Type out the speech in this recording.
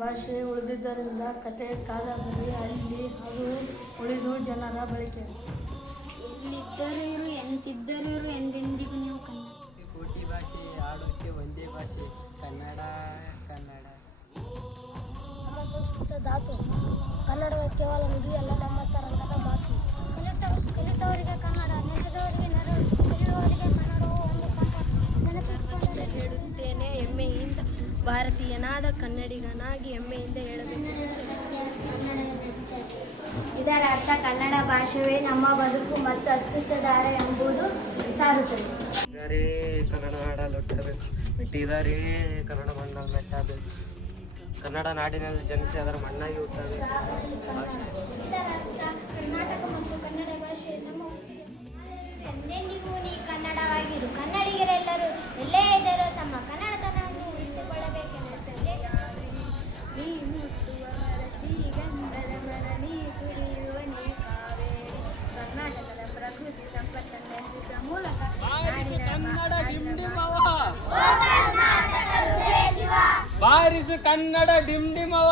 ಭಾಷೆ ಉಳಿದಿದ್ದರಿಂದ ಕತೆ ಕಾದಂಬರಿ ಅಲ್ಲಿ ಅದು ಉಳಿದು ಜನರ ಬಳಕೆ. ಎಲ್ಲಿದ್ದರೂ ಇರು ಎಂತಿದ್ದರೂ ಇರು ಎಂದೆಂದಿಗೂ ನೀವು ಕನ್ನಡ. ಕೋಟಿ ಭಾಷೆ ಆಡೋಕ್ಕೆ ಒಂದೇ ಭಾಷೆ ಕನ್ನಡ ಕನ್ನಡ. ನಮ್ಮ ಸಂಸ್ಕೃತ ಧಾತು ಕನ್ನಡ ಕೇವಲ ನಿಧಿಯಲ್ಲ, ನಮ್ಮ ತರಂಗದ ಮಾತು. ಕಲಿತವರಿಗೆ ಕನ್ನಡ, ನೆನೆದವರಿಗೆ ನೆರಳು, ಕಲಿಯುವವರಿಗೆ ಕನ್ನಡವು ಒಂದು ಸಂಪತ್ತು. ನೆನಪಿಸಿಕೊಂಡರೆ ಹೇಳುತ್ತೇನೆ ಹೆಮ್ಮೆಯಿಂದ, ಭಾರತೀಯನಾದ ಕನ್ನಡಿಗನಾಗಿ ಹೆಮ್ಮೆಯಿಂದ ಹೇಳಬೇಕು. ಇದರ ಅರ್ಥ ಕನ್ನಡ ಭಾಷೆಯೇ ನಮ್ಮ ಬದುಕು ಮತ್ತು ಅಸ್ತಿತ್ವಧಾರ ಎಂಬುದು ಸಾರುತ್ತದೆ. ಕನ್ನಡ ನಾಡಲ್ಲಿ ಹುಟ್ಟಬೇಕು, ಹುಟ್ಟಿದರೆ ಕನ್ನಡ ಮಣ್ಣಲ್ಲಿ ಮೆಟ್ಟಬೇಕು. ಕನ್ನಡ ನಾಡಿನಲ್ಲಿ ಜನಿಸಿ ಅದರ ಮಣ್ಣಾಗಿ ಹುಟ್ಟಬೇಕು. ಇದರ ಅರ್ಥ ಕರ್ನಾಟಕ ಮತ್ತು ಕನ್ನಡ ಭಾಷೆ ನಮ್ಮ ಉಸಿರು. ಎಂದೆಂದಿಗೂ ನೀ ಕನ್ನಡವಾಗಿರು. ಕನ್ನಡಿಗರೆಲ್ಲರೂ ಎಲ್ಲೇ ಇದ್ದರೂ ತಮ್ಮ ಕನ್ನಡತನವನ್ನು ಉಳಿಸಿಕೊಳ್ಳಬೇಕೆಂಬ ಸಂದೇಶ. ನೀ ಮುಟ್ಟುವ ಮರ ಶ್ರೀಗಂಧದ ಮರ, ನೀ ಕುರಿಯುವ ನೀ ಕಾವೇರಿ. ಕರ್ನಾಟಕದ ಪ್ರಕೃತಿ ಸಂಪತ್ತನ್ನು ಹೆಚ್ಚಿಸುವ ಮೂಲಕ ಬಾರಿಸು ಕನ್ನಡ ಡಿಂಡಿಮವ.